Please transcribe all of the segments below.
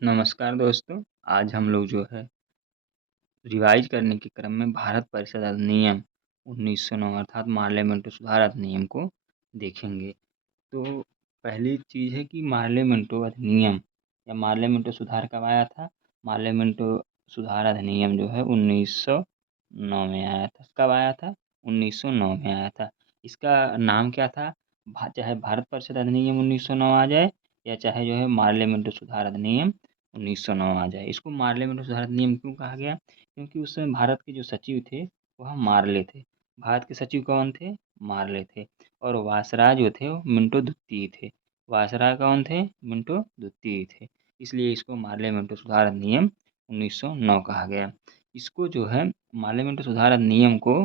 नमस्कार दोस्तों, आज हम लोग जो है रिवाइज़ करने के क्रम में भारत परिषद अधिनियम 1909 अर्थात पार्लियामेंट सुधार अधिनियम को देखेंगे। तो पहली चीज़ है कि पार्लियामेंटो अधिनियम या पार्लियामेंटो सुधार कब आया था? पार्लियामेंटो सुधार अधिनियम जो है 1909 में आया था। कब आया था? 1909 में आया था। इसका नाम क्या था? चाहे भारत परिषद अधिनियम 1909 आ जाए या चाहे जो है पार्लियामेंटो सुधार अधिनियम 1909 आ जाए। इसको पार्लियामेंटो सुधार अधिनियम क्यों कहा गया? क्योंकि उस समय भारत के जो सचिव थे, वह मारले थे। भारत के सचिव कौन थे? मारले थे। और वायसराय जो थे वो मिंटो द्वितीय थे। वायसराय कौन थे? मिंटो द्वितीय थे। इसलिए इसको पार्लियामेंट सुधार अधिनियम 1909 कहा गया। इसको जो है पार्लियामेंट सुधार अधिनियम को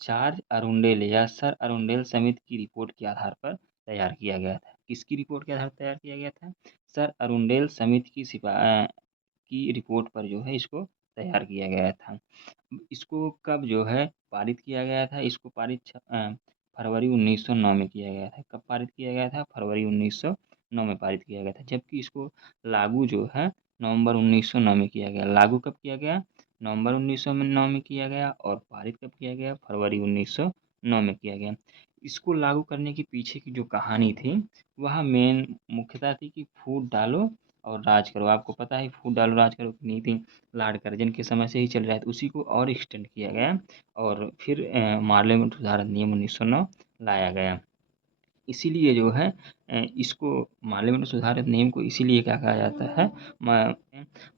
जॉर्ज अरुंडेल या सर अरुंडेल समिति की रिपोर्ट के आधार पर तैयार किया गया था। किसकी रिपोर्ट के आधार पर तैयार किया गया था? सर अरुंडेल समिति की रिपोर्ट पर जो है इसको तैयार किया गया था। इसको कब जो है पारित किया गया था? इसको फरवरी 1909 में किया गया था। कब पारित किया गया था? फरवरी 1909 में पारित किया गया था। जबकि इसको लागू जो है नवंबर 1909 में किया गया। लागू कब किया गया? नवंबर 1909 में किया गया और पारित कब किया गया? फरवरी 1909 में किया गया। इसको लागू करने के पीछे की जो कहानी थी, वह मेन मुख्यतः थी कि फूट डालो और राज करो। आपको पता है फूट डालो राज करो की नीति लॉर्ड कर्जन के समय से ही चल रहा है, तो उसी को और एक्सटेंड किया गया और फिर पार्लियामेंट सुधार अधिनियम 1909 लाया गया। इसीलिए जो है इसको पार्लियामेंट सुधार अधिनियम को इसीलिए क्या कहा जाता है,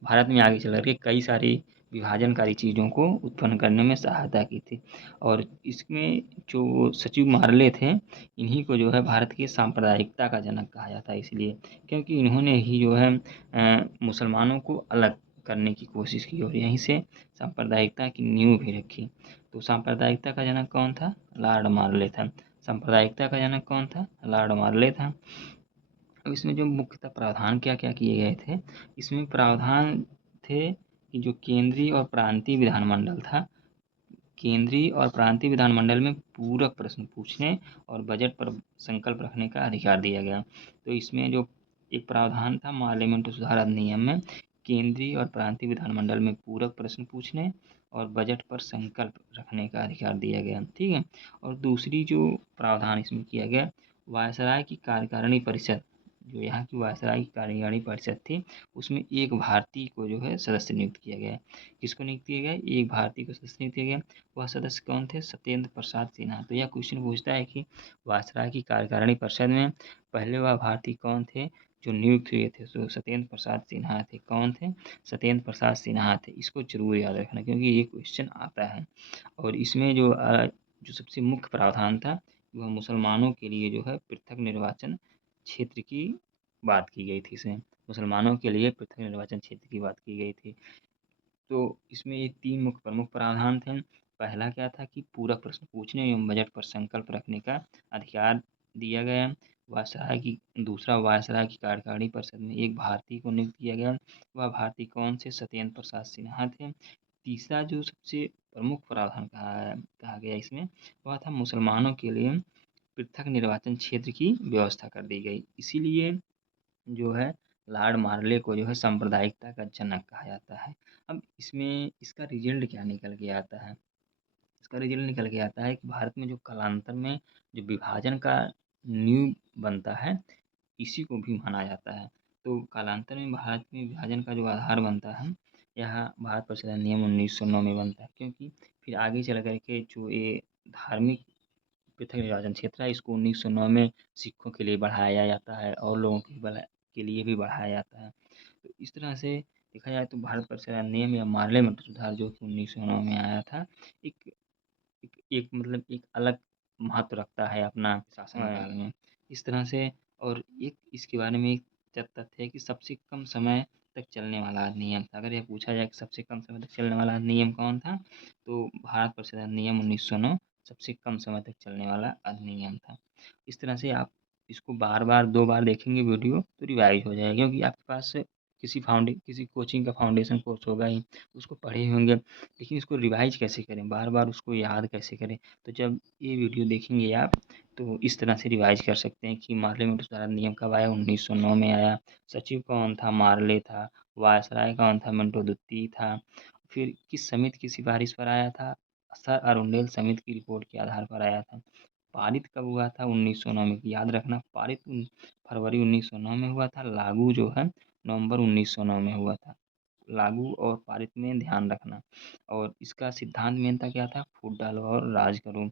भारत में आगे चल कर के कई सारी विभाजनकारी चीज़ों को उत्पन्न करने में सहायता की थी। और इसमें जो सचिव मारले थे, इन्हीं को जो है भारत की सांप्रदायिकता का जनक कहा जाता है, इसलिए क्योंकि इन्होंने ही जो है मुसलमानों को अलग करने की कोशिश की और यहीं से सांप्रदायिकता की नींव भी रखी। तो सांप्रदायिकता का जनक कौन था? लॉर्ड मार्ले था। सांप्रदायिकता का जनक कौन था? लॉर्ड मार्ले था। अब इसमें जो मुख्यतः प्रावधान क्या-क्या किए गए थे, इसमें प्रावधान थे कि जो केंद्रीय और प्रांतीय विधानमंडल था, केंद्रीय और प्रांतीय विधानमंडल में पूरक प्रश्न पूछने और बजट पर संकल्प रखने का अधिकार दिया गया। तो इसमें जो एक प्रावधान था पार्लियामेंट सुधार अधिनियम में, केंद्रीय और प्रांतीय विधानमंडल में पूरक प्रश्न पूछने और बजट पर संकल्प रखने का अधिकार दिया गया। ठीक है। और दूसरी जो प्रावधान इसमें किया गया, वायसराय की कार्यकारिणी परिषद, जो यहाँ की वायसराय की कार्यकारिणी परिषद थी, उसमें एक भारतीय को जो है सदस्य नियुक्त किया गया। किसको नियुक्त किया गया? एक भारतीय को सदस्य नियुक्त किया गया। वह सदस्य कौन थे? सत्येंद्र प्रसाद सिन्हा। तो यह क्वेश्चन पूछता है कि वायसराय की कार्यकारिणी परिषद में पहले वह भारतीय कौन थे जो नियुक्त हुए थे? तो सत्येंद्र प्रसाद सिन्हा थे। कौन थे? सत्येंद्र प्रसाद सिन्हा थे। इसको जरूर याद रखना क्योंकि ये क्वेश्चन आता है। और इसमें जो सबसे मुख्य प्रावधान था, वह मुसलमानों के लिए जो है पृथक निर्वाचन क्षेत्र की बात की गई थी। इसमें मुसलमानों के लिए पृथक निर्वाचन क्षेत्र की बात की गई थी। तो इसमें ये 3 मुख्य प्रमुख प्रावधान थे। पहला क्या था कि पूरक प्रश्न पूछने एवं बजट पर संकल्प रखने का अधिकार दिया गया। वायसराय की दूसरा वायसराय की कार्यकारिणी परिषद में एक भारतीय को नियुक्त किया गया। वह भारतीय कौन से? सत्येंद्र प्रसाद सिन्हा थे। तीसरा जो सबसे प्रमुख प्रावधान कहा गया इसमें, वह था मुसलमानों के लिए पृथक निर्वाचन क्षेत्र की व्यवस्था कर दी गई। इसीलिए जो है लॉर्ड मार्ले को जो है सांप्रदायिकता का जनक कहा जाता है। अब इसमें इसका रिजल्ट क्या निकल के आता है? इसका रिजल्ट निकल के आता है कि भारत में जो कालांतर में जो विभाजन का नींव बनता है, इसी को भी माना जाता है। तो कालांतर में भारत में विभाजन का जो आधार बनता है, यह भारत परिषद अधिनियम 1909 में बनता है, क्योंकि फिर आगे चल कर के जो ये धार्मिक पृथक निर्वाचन क्षेत्र है, इसको 1909 में सिखों के लिए बढ़ाया जाता है और लोगों के लिए भी बढ़ाया जाता है। तो इस तरह से देखा जाए तो भारत परिषद अधिनियम या पार्लियामेंट सुधार जो कि 1909 में आया था, एक एक मतलब एक अलग महत्व रखता है अपना शासनकाल में। इस तरह से और एक इसके बारे में एक तथ्य है कि सबसे कम समय तक चलने वाला अधिनियम था। अगर यह पूछा जाए कि सबसे कम समय तक चलने वाला अधिनियम कौन था? तो भारत परिषद अधिनियम 1909 सबसे कम समय तक चलने वाला अधिनियम था। इस तरह से आप इसको बार-बार 2 बार देखेंगे वीडियो तो रिवाइज़ हो जाएगा, क्योंकि आपके पास किसी कोचिंग का फाउंडेशन कोर्स होगा ही, तो उसको पढ़े होंगे, लेकिन इसको रिवाइज़ कैसे करें, बार-बार उसको याद कैसे करें? तो जब ये वीडियो देखेंगे आप, तो इस तरह से रिवाइज़ कर सकते हैं कि पार्लियामेंट सुधार अधिनियम कब आया? 1909 में आया। सचिव कौन था? मार्ले था। वायसराय कौन था? मिंटो दुत्ती था। फिर किस समिति की सिफ़ारिश पर आया था? सर अरुंडेल समिति की रिपोर्ट के आधार पर आया था। पारित कब हुआ था? 1909 में। याद रखना, पारित फरवरी 1909 में हुआ था। लागू जो है नवंबर 1909 में हुआ था। लागू और पारित में ध्यान रखना। और इसका सिद्धांत मेन था क्या था? फूट डालो और राज करो।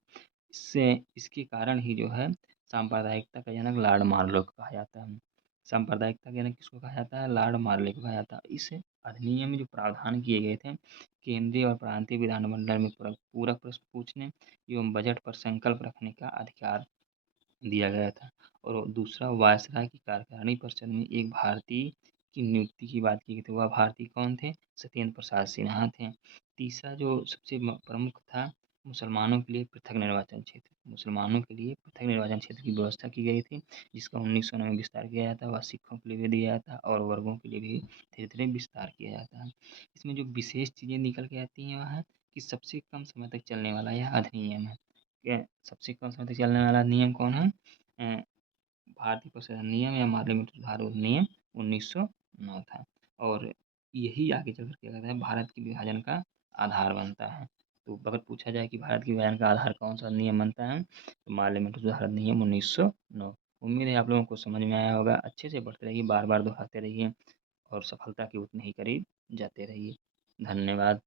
इससे इसके कारण ही जो है सांप्रदायिकता का जनक लॉर्ड मार्लो को कहा जाता है। सांप्रदायिकता के जनक किसको कहा जाता है? लॉर्ड मार्ले को कहा जाता है। इस अधिनियम में जो प्रावधान किए गए थे, केंद्रीय और प्रांतीय विधानमंडल में पूरक प्रश्न पूछने एवं बजट पर संकल्प रखने का अधिकार दिया गया था। और दूसरा, वायसराय की कार्यकारिणी परिषद में एक भारतीय की नियुक्ति की बात की गई थी। वह भारतीय कौन थे? सत्येंद्र प्रसाद सिन्हा थे। तीसरा जो सबसे प्रमुख था, मुसलमानों के लिए पृथक निर्वाचन क्षेत्र। मुसलमानों के लिए पृथक निर्वाचन क्षेत्र की व्यवस्था की गई थी, जिसका 1909 में विस्तार किया जाता है। वह सिखों के लिए भी दिया जाता है और वर्गों के लिए भी धीरे धीरे विस्तार किया जाता है। इसमें जो विशेष चीज़ें निकल के आती हैं वह है कि सबसे कम समय तक चलने वाला यह अधिनियम है। सबसे कम समय तक चलने वाला नियम कौन है? अ, भारतीय प्रशासन नियम या पार्लियामेंट सुधार अधिनियम 1909 था। और यही आगे चल कर क्या कहता है, भारत के विभाजन का आधार बनता है। तो अगर पूछा जाए कि भारत के विभाजन का आधार कौन सा नियम बनता है, तो पार्लियामेंट सुधार अधिनियम 1909। उम्मीद है आप लोगों को समझ में आया होगा। अच्छे से पढ़ते रहिए, बार बार दोहराते रहिए और सफलता के उतने ही करीब जाते रहिए। धन्यवाद।